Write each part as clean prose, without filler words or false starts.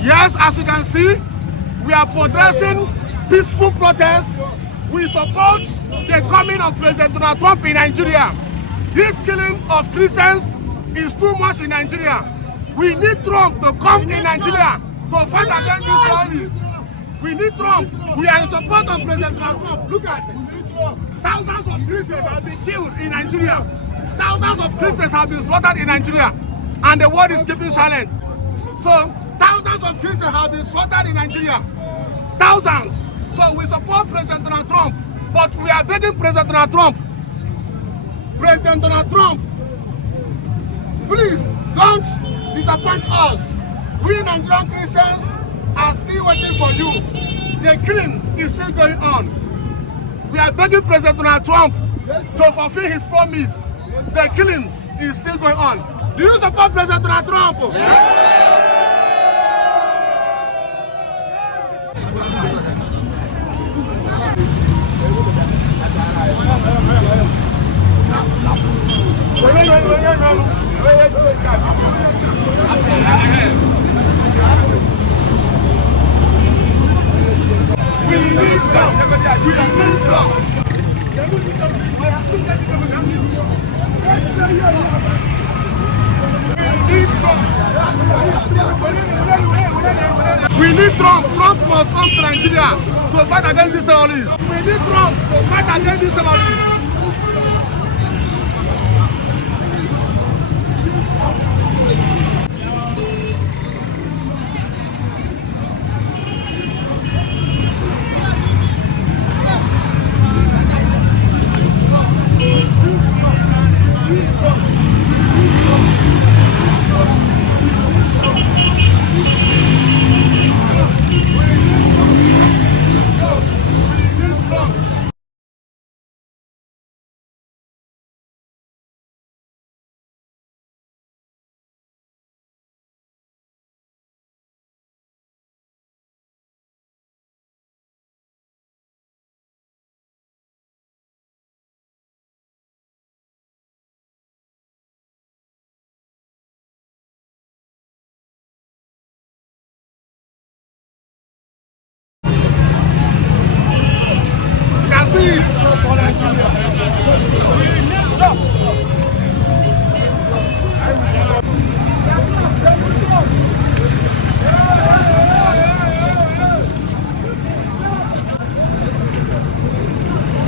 Yes, as you can see, we are progressing peaceful protests. We support the coming of President Donald Trump in Nigeria. This killing of Christians is too much in Nigeria. We need Trump to come in Nigeria to fight against these terrorists. We need Trump. We are in support of President Donald Trump. Look at it. Thousands of Christians have been killed in Nigeria. Thousands of Christians have been slaughtered in Nigeria. And the world is keeping silent. So, thousands of Christians have been slaughtered in Nigeria. Thousands. So, we support President Donald Trump. But we are begging President Donald Trump. President Donald Trump, please don't disappoint us. We Nigerian Christians are still waiting for you. The killing is still going on. We are begging President Donald Trump to fulfill his promise. The killing is still going on. Do you support President Donald Trump? We need Trump. We need Trump. We need Trump. Trump must come to Nigeria to fight against these terrorists. We need Trump to fight against these terrorists.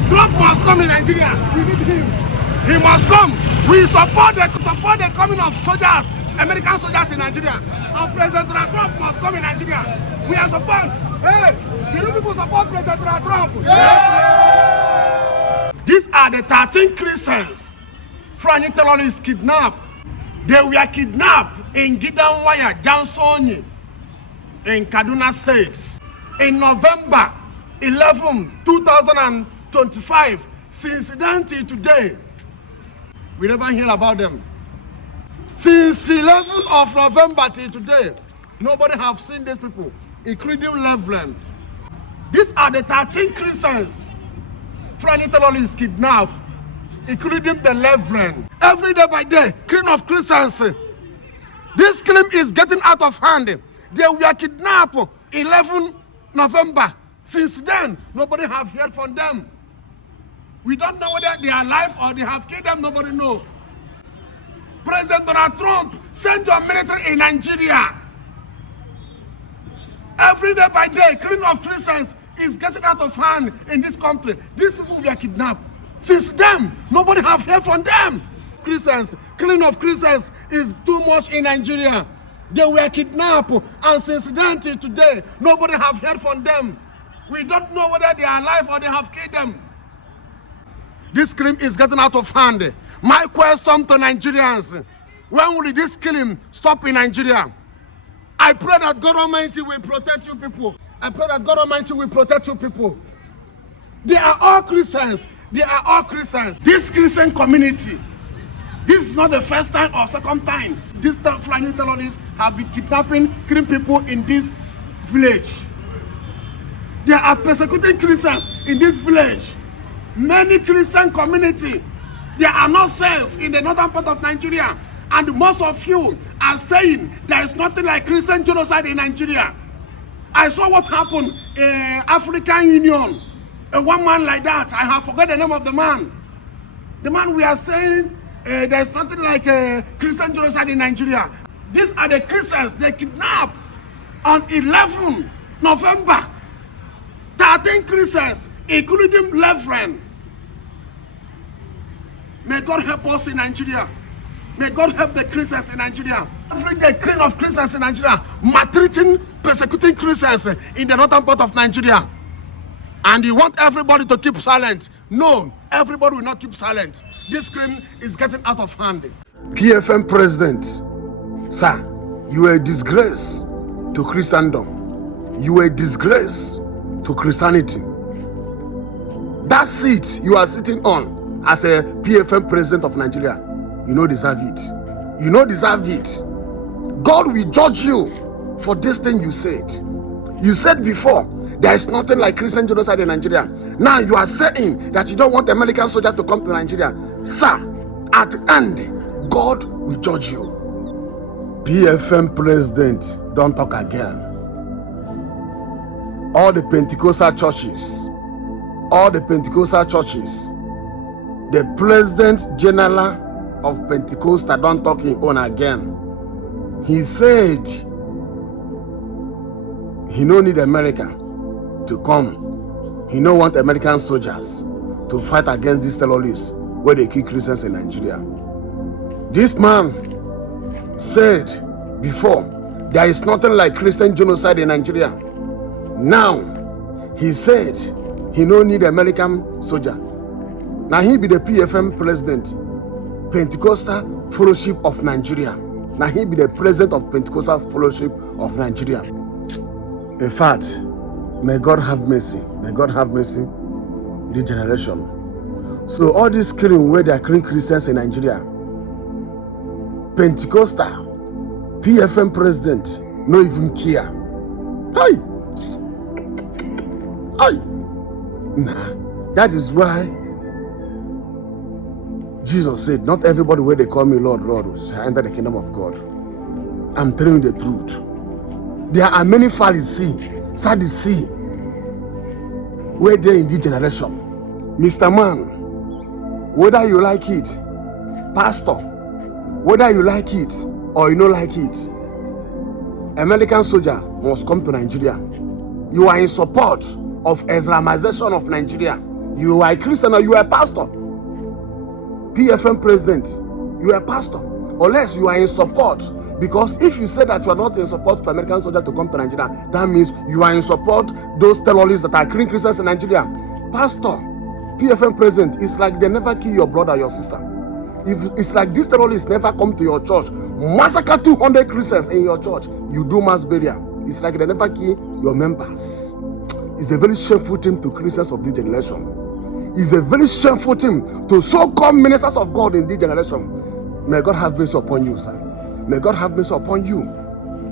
Trump must come in Nigeria. We need him. He must come. We support the coming of soldiers, American soldiers in Nigeria. And President Donald Trump must come in Nigeria. We are support. Hey, do you people support President Donald Trump? Yeah! These are the 13 Christians Fulani terrorists kidnapped. They were kidnapped in Gidanwaya, Jansoni, in Kaduna State, in November 11, 2025. Since then till today, we never hear about them. Since 11th of November till today, nobody have seen these people, including Reverend. These are the 13 Christians Fulani terrorists kidnapped, including the Reverend. Every day by day, killing of Christians. This killing is getting out of hand. They were kidnapped 11 November. Since then, nobody have heard from them. We don't know whether they are alive or they have killed them. Nobody knows. President Donald Trump sent your military in Nigeria. Every day by day, killing of Christians is getting out of hand in this country. These people were kidnapped. Since then, nobody have heard from them. Christians, killing of Christians is too much in Nigeria. They were kidnapped, and since then till today, nobody have heard from them. We don't know whether they are alive or they have killed them. This crime is getting out of hand. My question to Nigerians, when will this killing stop in Nigeria? I pray that God Almighty will protect you people. I pray that God Almighty will protect you people. They are all Christians. They are all Christians. This Christian community, this is not the first time or second time these Fulani terrorists have been kidnapping, killing people in this village. They are persecuting Christians in this village. Many Christian community, they are not safe in the northern part of Nigeria. And most of you are saying there is nothing like Christian genocide in Nigeria. I saw what happened in African Union. One man like that, I have forgotten the name of the man. The man we are saying there is nothing like Christian genocide in Nigeria. These are the Christians they kidnapped on 11 November. 13 Christians, including Reverend. May God help us in Nigeria. May God help the Christians in Nigeria. Every day, Queen of Christians in Nigeria, maltreating, persecuting Christians in the northern part of Nigeria. And you want everybody to keep silent. No, everybody will not keep silent. This crime is getting out of hand. PFM President, sir, you are a disgrace to Christendom. You are a disgrace to Christianity. That seat you are sitting on as a PFM President of Nigeria, you don't deserve it. You don't deserve it. God will judge you for this thing you said. You said before, there is nothing like Christian genocide in Nigeria. Now you are saying that you don't want American soldiers to come to Nigeria. Sir, at the end, God will judge you. PFM President, don't talk again. All the Pentecostal churches, the President General of Pentecostal don't talk in on again. He said he no need America to come. He no want American soldiers to fight against these terrorists where they kill Christians in Nigeria. This man said before there is nothing like Christian genocide in Nigeria. Now he said he no need American soldier. Now he be the PFM President, Pentecostal Fellowship of Nigeria. Now he be the president of Pentecostal Fellowship of Nigeria. In fact, may God have mercy. May God have mercy this generation. So all this killing where they are killing Christians in Nigeria, Pentecostal, PFM president, no even care. Aye. Nah, that is why Jesus said, not everybody where they call me Lord, Lord, shall enter the kingdom of God. I'm telling you the truth. There are many Pharisees, Sadducees, where they in this generation. Mr. Man, whether you like it, Pastor, whether you like it or you don't like it, American soldier must come to Nigeria. You are in support of Islamization of Nigeria. You are a Christian or you are a pastor. PFM president, you are a pastor. Unless you are in support, because if you say that you are not in support for American soldiers to come to Nigeria, that means you are in support those terrorists that are killing Christians in Nigeria. Pastor, PFM president, it's like they never kill your brother or your sister. If it's like these terrorists never come to your church, massacre 200 Christians in your church, you do mass burial. It's like they never kill your members. It's a very shameful thing to Christians of this generation. It's a very shameful thing to so-called ministers of God in this generation. May God have mercy upon you, sir. May God have mercy upon you.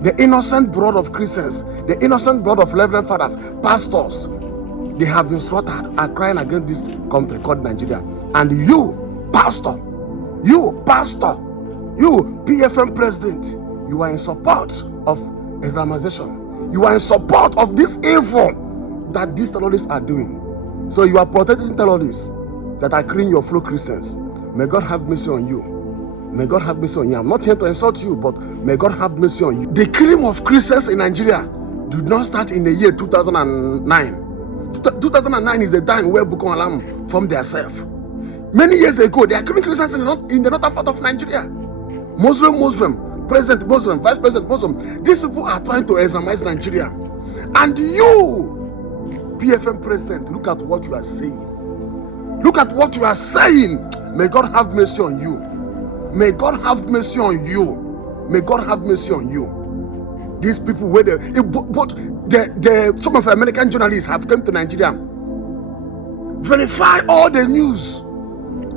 The innocent blood of Christians, the innocent blood of reverend fathers, pastors, they have been slaughtered and crying against this country called Nigeria. And you, pastor, you, PFM president, you are in support of Islamization. You are in support of this evil that these terrorists are doing. So you are protecting terrorists that are killing your fellow Christians. May God have mercy on you. May God have mercy on you. I'm not here to insult you, but may God have mercy on you. The killing of Christians in Nigeria did not start in the year 2009. 2009 is the time where Boko Haram formed themselves. Many years ago, they are killing Christians in the northern part of Nigeria. Muslim, president Muslim, vice president Muslim. These people are trying to Islamize Nigeria. And you, PFM president, look at what you are saying. Look at what you are saying. May God have mercy on you. May God have mercy on you. May God have mercy on you. These people, where some of the American journalists have come to Nigeria, verify all the news,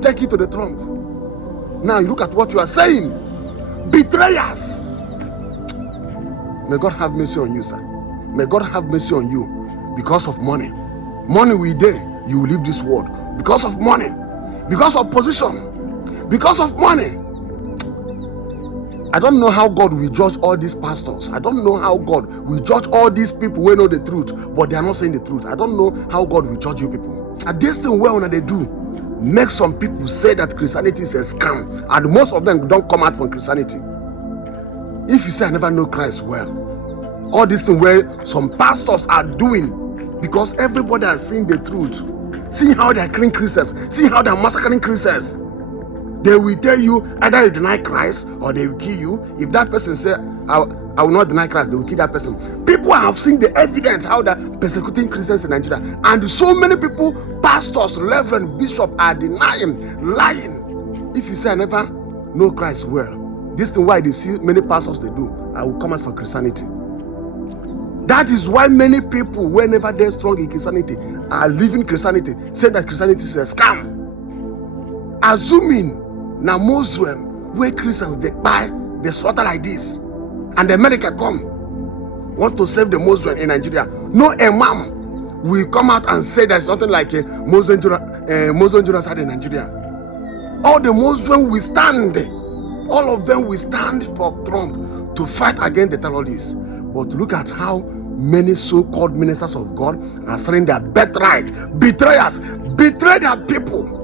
take it to the Trump. Now you look at what you are saying. Betrayers. May God have mercy on you, sir. May God have mercy on you because of money. Money will there, you will leave this world. Because of money, because of position, because of money. I don't know how God will judge all these pastors. I don't know how God will judge all these people who know the truth, but they are not saying the truth. I don't know how God will judge you people. And this thing well they do make some people say that Christianity is a scam, and most of them don't come out from Christianity. If you say I never know Christ well, all this thing where some pastors are doing, because everybody has seen the truth. See how they are killing Christians. See how they are massacring Christians. They will tell you either you deny Christ or they will kill you. If that person say, I will not deny Christ, they will kill that person. People have seen the evidence how they're persecuting Christians in Nigeria. And so many people, pastors, reverend, bishop, are denying, lying. If you say I never know Christ well, this thing why they see many pastors they do, I will come out for Christianity. That is why many people, whenever they're strong in Christianity, are leaving Christianity, saying that Christianity is a scam. Assuming now Muslim, where Christians they buy, they slaughter like this, and America come, want to save the Muslim in Nigeria. No imam will come out and say there's nothing like a Muslim genocide in Nigeria. All the Muslims will stand, all of them will stand for Trump to fight against the terrorists. But look at how many so-called ministers of God are selling their birthright. Betrayers betray their people.